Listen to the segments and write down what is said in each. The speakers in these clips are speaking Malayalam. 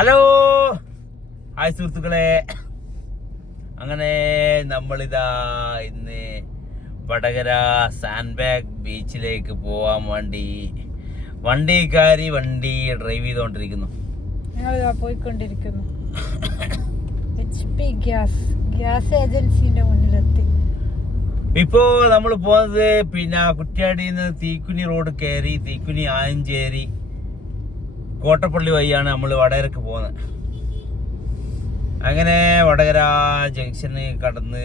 ഹലോ ഹായ് സുഹൃത്തുക്കളെ, അങ്ങനെ നമ്മളിതാ ഇന്ന് വടകര സാൻഡ്ബാഗ് ബീച്ചിലേക്ക് പോവാൻ വേണ്ടി വണ്ടി ഡ്രൈവ് ചെയ്തോണ്ടിരിക്കുന്നു. പോയിക്കൊണ്ടിരിക്കുന്നു. ഗ്യാസ് ഏജൻസിന്റെ മുന്നിലെത്തി. ഇപ്പോ നമ്മൾ പോകുന്നത് കുറ്റ്യാടിയിൽ നിന്ന് തീക്കുനി റോഡ് കയറി തീക്കുനി ആയഞ്ചേരി കോട്ടപ്പള്ളി വഴിയാണ് നമ്മൾ വടകരക്ക് പോകുന്നത്. അങ്ങനെ വടകര ജംഗ്ഷന് കടന്ന്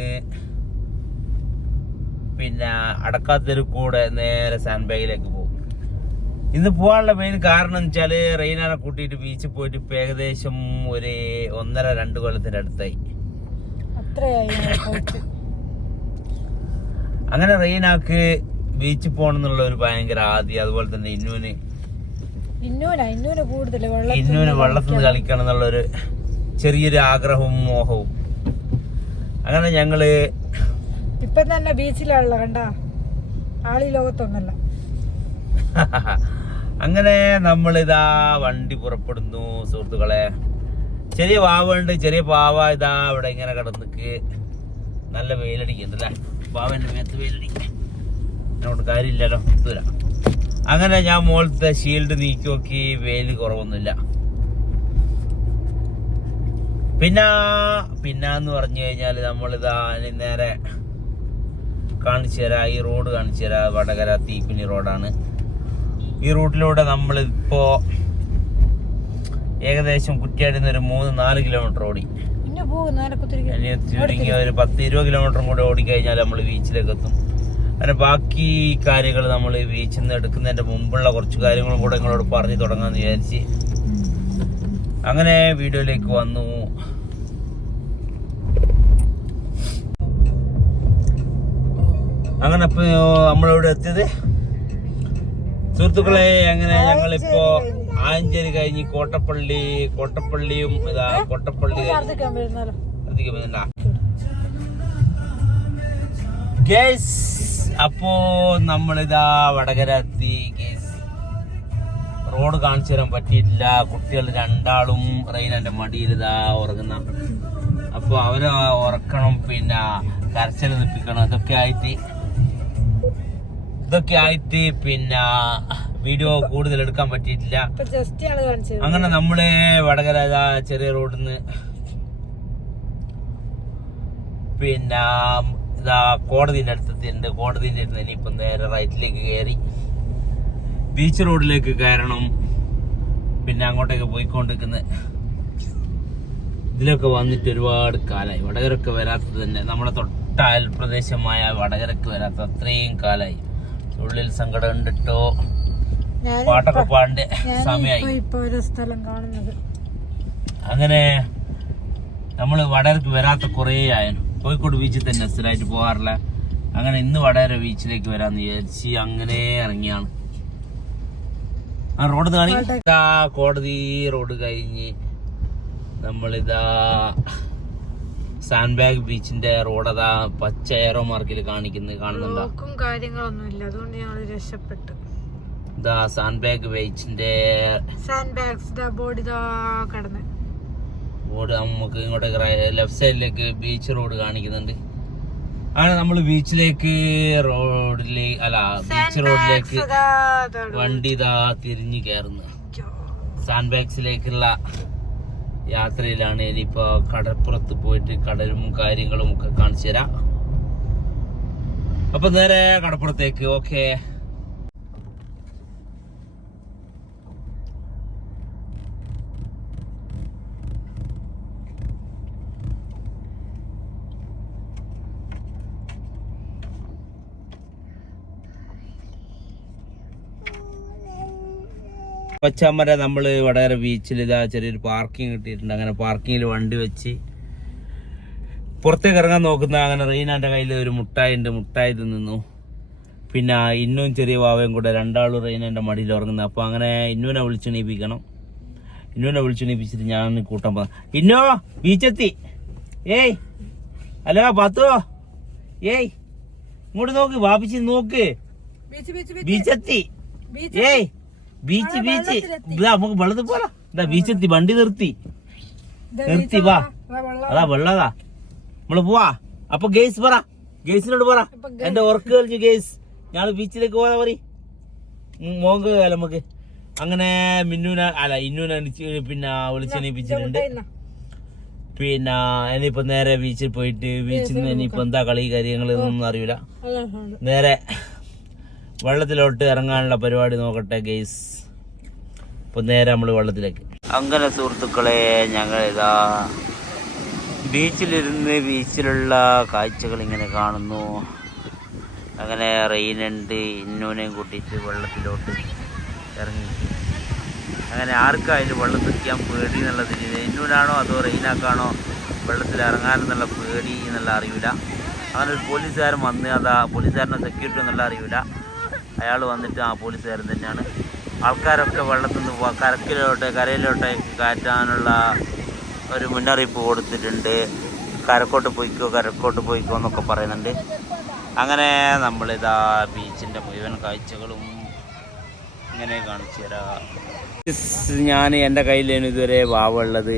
അടക്കാത്തൊരു കൂടെ നേരെ സാൻഡ്ബാഗിലേക്ക് പോകും. ഇന്ന് പോകാനുള്ള മെയിൻ കാരണം എന്ന് വെച്ചാല് റെയ്നാനെ കൂട്ടിയിട്ട് ബീച്ചിൽ പോയിട്ട് ഇപ്പൊ ഏകദേശം ഒരു 1.5-2 കൊല്ലത്തിന്റെ അടുത്തായി. അങ്ങനെ റെയ്നാക്ക് ബീച്ചിൽ പോകണം എന്നുള്ള ഒരു ഭയങ്കര ആദ്യം, അതുപോലെ തന്നെ ഇന്നൂന് വെള്ളത്തിൽ കളിക്കണം എന്നുള്ളൊരു ചെറിയൊരു ആഗ്രഹവും മോഹവും. അങ്ങനെ ഞങ്ങള് ഇപ്പൊ തന്നെ ബീച്ചിലുള്ള കണ്ട ആളി ലോകത്തൊന്നല്ല. അങ്ങനെ നമ്മളിതാ വണ്ടി പുറപ്പെടുന്നു. സുഹൃത്തുക്കളെ, ചെറിയ പാവുണ്ട്, ചെറിയ പാവ ഇതാ ഇവിടെ ഇങ്ങനെ കിടന്നിക്ക് നല്ല വെയിലടിക്കുന്നുണ്ടല്ലേ. പാവന്റെ മേത്ത് വെയിലടിക്കേ, എന്നോട് കാര്യമില്ലല്ലോ, തൂരാ. അങ്ങനെ ഞാൻ മുകളിലത്തെ ഷീൽഡ് നീക്കി നോക്കി, വെയിൽ കുറവൊന്നുമില്ല. പിന്നെന്ന് പറഞ്ഞു കഴിഞ്ഞാൽ നമ്മളിതാ നേരെ കാണിച്ചു തരാം, ഈ റോഡ് കാണിച്ചു തരാം. വടകര തീക്കുനി റോഡാണ്. ഈ റൂട്ടിലൂടെ നമ്മളിപ്പോ ഏകദേശം കുറ്റ്യാടിയിൽ നിന്ന് ഒരു 3-4 കിലോമീറ്റർ ഓടി. ചുരുങ്ങി ഒരു 10-20 കിലോമീറ്ററും കൂടെ ഓടിക്കഴിഞ്ഞാൽ നമ്മൾ ബീച്ചിലേക്ക് എത്തും. അങ്ങനെ ബാക്കി കാര്യങ്ങൾ നമ്മൾ ബീച്ചിൽ നിന്ന് എടുക്കുന്നതിന്റെ മുമ്പുള്ള കുറച്ച് കാര്യങ്ങളും കൂടെ നിങ്ങളോട് പറഞ്ഞു തുടങ്ങാന്ന് വിചാരിച്ച് അങ്ങനെ വീഡിയോയിലേക്ക് വന്നു. അങ്ങനെ ഇപ്പൊ നമ്മളിവിടെ എത്തിയത് സുഹൃത്തുക്കളെ. അങ്ങനെ ഞങ്ങളിപ്പോ ആയഞ്ചേരി കഴിഞ്ഞ് കോട്ടപ്പള്ളിയും ഇതാ കോട്ടപ്പള്ളി ഗേസ്. അപ്പോ നമ്മളിതാ വടകര എത്തി ഗേസ്. റോഡ് കാണിച്ചു തരാൻ പറ്റിയിട്ടില്ല. കുട്ടികൾ 2 റെയ്നന്റെ മടിയിൽ ഇതാ ഉറങ്ങുന്ന. അപ്പൊ അവരെ ഉറക്കണം, കരച്ചിൽ നിപ്പിക്കണം. ഇതൊക്കെ ആയിട്ട് വീഡിയോ കൂടുതൽ എടുക്കാൻ പറ്റിയിട്ടില്ല. അങ്ങനെ നമ്മള് വടകര ചെറിയ റോഡിൽ നിന്ന് ഇതാ കോടതിന്റെ അടുത്തെത്തിയിട്ടുണ്ട്. കോടതിന്റെ അടുത്ത് ഇനിയിപ്പം നേരെ റൈറ്റിലേക്ക് കയറി ബീച്ച് റോഡിലേക്ക് കയറണം. അങ്ങോട്ടേക്ക് പോയിക്കൊണ്ടിരിക്കുന്നത്. ഇതിലൊക്കെ വന്നിട്ട് ഒരുപാട് കാലമായി. വടകരക്ക് വരാത്തത് തന്നെ, നമ്മളെ തൊട്ട അയൽപ്രദേശമായ വടകരക്ക് വരാത്ത അത്രയും കാലമായി. ഉള്ളിൽ സങ്കടം ഉണ്ടിട്ടോ, പാട്ടൊക്കെ പാടിന്റെ സമയമായി. അങ്ങനെ നമ്മള് വടകരക്ക് വരാത്ത കുറേ ആയിരുന്നു. കോഴിക്കോട് ബീച്ചിൽ തന്നെ സ്ഥിരമായിട്ട് പോകാറില്ല. അങ്ങനെ ഇന്ന് വടകര ബീച്ചിലേക്ക് വരാന്ന് വിചാരിച്ച് അങ്ങനെ ഇറങ്ങിയാണ്. ആ റോഡ് കാണിക്കാ, കോടതി റോഡ് കഴിഞ്ഞ് നമ്മളിതാ സാൻഡ്ബാഗ് ബീച്ചിന്റെ റോഡ് അതാ പച്ച ഏറോ മാർക്കിൽ കാണുന്നുണ്ടോ? കാര്യങ്ങളൊന്നുമില്ല, അതുകൊണ്ട് ഞങ്ങൾ രക്ഷപ്പെട്ടു. ഇതാ സാൻഡ്ബാഗ് ബീച്ചിന്റെ ബോർഡ് നമുക്ക് ഇങ്ങോട്ടേക്ക് ലെഫ്റ്റ് സൈഡിലേക്ക് ബീച്ച് റോഡ് കാണിക്കുന്നുണ്ട്. അങ്ങനെ നമ്മൾ ബീച്ച് റോഡിലേക്ക് വണ്ടി ഇതാ തിരിഞ്ഞു കയറുന്നു. സാൻഡ്ബാഗ്സിലേക്കുള്ള യാത്രയിലാണ്. ഇനിയിപ്പോ കടപ്പുറത്ത് പോയിട്ട് കടലും കാര്യങ്ങളും ഒക്കെ കാണിച്ചു തരാം. അപ്പൊ നേരെ കടപ്പുറത്തേക്ക്. ഓക്കെ, പച്ചാമര നമ്മള് വടകര ബീച്ചിൽ ഇതാ ചെറിയൊരു പാർക്കിംഗ് കിട്ടിയിട്ടുണ്ട്. അങ്ങനെ പാർക്കിങ്ങിൽ വണ്ടി വെച്ച് പുറത്തേക്ക് ഇറങ്ങാൻ നോക്കുന്ന. അങ്ങനെ റെയ്നാന്റെ കയ്യിൽ ഒരു മുട്ടായി ഉണ്ട്, മുട്ടായി തിന്നു. ഇന്നും ചെറിയ വാവയും കൂടെ 2 റെയ്നാന്റെ മടിയിൽ ഉറങ്ങുന്നത്. അപ്പൊ അങ്ങനെ ഇന്നുവിനെ വിളിച്ചെണീപ്പിക്കണം. ഇന്നുവിനെ വിളിച്ചെണീപ്പിച്ചിട്ട് ഞാൻ കൂട്ടാൻ പോകാം. ഇന്നോ ബീച്ചെത്തി. ഏയ് ഹലോ പത്തോ, ഏയ് ഇങ്ങോട്ട് നോക്ക്, വാപ്പിച്ച് നോക്ക്, ബീച്ചെത്തി. ഏയ് ബീച്ച് നമുക്ക് വെള്ളത്തിൽ പോരാ. എന്താ ബീച്ചെത്തി, വണ്ടി നിർത്തി വാ. അതാ വെള്ളതാ, നമ്മള് പോവാ. അപ്പൊ ഗേസ് പറ, ഗേസിനോട് പറ എന്റെ ഉറക്ക് കളിച്ചു ഗേസ്, ഞങ്ങള് ബീച്ചിലേക്ക് പോകാൻ പറ. മോങ്ക് നമുക്ക് അങ്ങനെ ഇന്നൂനെ പിന്നെ വിളിച്ചെണീപ്പിച്ചിട്ടുണ്ട്. പിന്നെ ഇനിയിപ്പോ നേരെ ബീച്ചിൽ പോയിട്ട് ബീച്ചിൽ നിന്ന് ഇനിയിപ്പോ എന്താ കളി കാര്യങ്ങൾ ഇതൊന്നും അറിയില്ല. നേരെ വെള്ളത്തിലോട്ട് ഇറങ്ങാനുള്ള പരിപാടി നോക്കട്ടെ ഗെയ്സ്. ഇപ്പൊ നേരെ നമ്മള് വെള്ളത്തിലേക്ക്. അങ്ങനെ സുഹൃത്തുക്കളെ, ഞങ്ങൾ ഇതാ ബീച്ചിലിരുന്ന് ബീച്ചിലുള്ള കാഴ്ചകൾ ഇങ്ങനെ കാണുന്നു. അങ്ങനെ റെയിനുണ്ട്, ഇന്നൂനെയും കൂട്ടിയിട്ട് വെള്ളത്തിലോട്ട് ഇറങ്ങി. അങ്ങനെ ആർക്കായാലും വെള്ളത്തിൽ നിൽക്കാൻ പേടി എന്നുള്ളതിൽ ഇന്നൂനാണോ അതോ റെയിനാക്കാണോ വെള്ളത്തിൽ ഇറങ്ങാനെന്നുള്ള പേടി എന്നുള്ള അറിയില്ല. അങ്ങനെ ഒരു പോലീസുകാരൻ വന്ന്, അതാ പോലീസുകാരനെ സെക്യൂരിറ്റി എന്നുള്ള അറിയില്ല, അയാൾ വന്നിട്ട് ആ പോലീസുകാരൻ തന്നെയാണ്. ആൾക്കാരൊക്കെ വെള്ളത്തിൽ നിന്ന് കരയിലോട്ട് കയറ്റാനുള്ള ഒരു മുന്നറിയിപ്പ് കൊടുത്തിട്ടുണ്ട്. കരക്കോട്ട് പോയിക്കോ എന്നൊക്കെ പറയുന്നുണ്ട്. അങ്ങനെ നമ്മളിതാ ബീച്ചിൻ്റെ മുഴുവൻ കാഴ്ചകളും ഇങ്ങനെ കാണിച്ചു തരാം. ഞാൻ എൻ്റെ കയ്യിലാണ് ഇതുവരെ വാവുള്ളത്.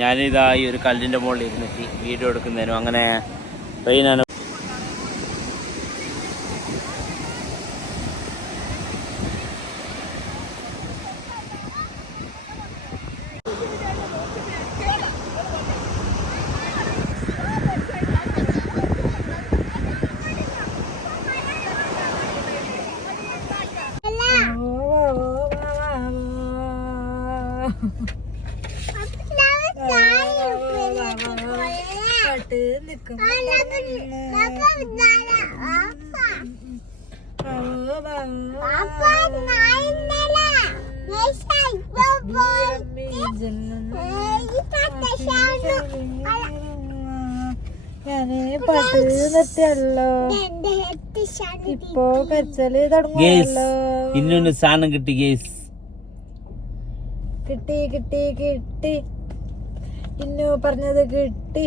ഞാനിതാ ഈ ഒരു കല്ലിൻ്റെ മുകളിൽ ഇരുന്നിട്ട് വീഡിയോ എടുക്കുന്നതിനും അങ്ങനെ ട്രെയിനാണ്. ഞാന് പാട്ട് നിർത്തിയല്ലോ, ഇപ്പൊ കരച്ചല് തുടങ്ങുമല്ലോ. ഇന്നൊരു സാധനം കിട്ടി ഗേസ്, കിട്ടി ഇന്നു പറഞ്ഞത് കിട്ടി.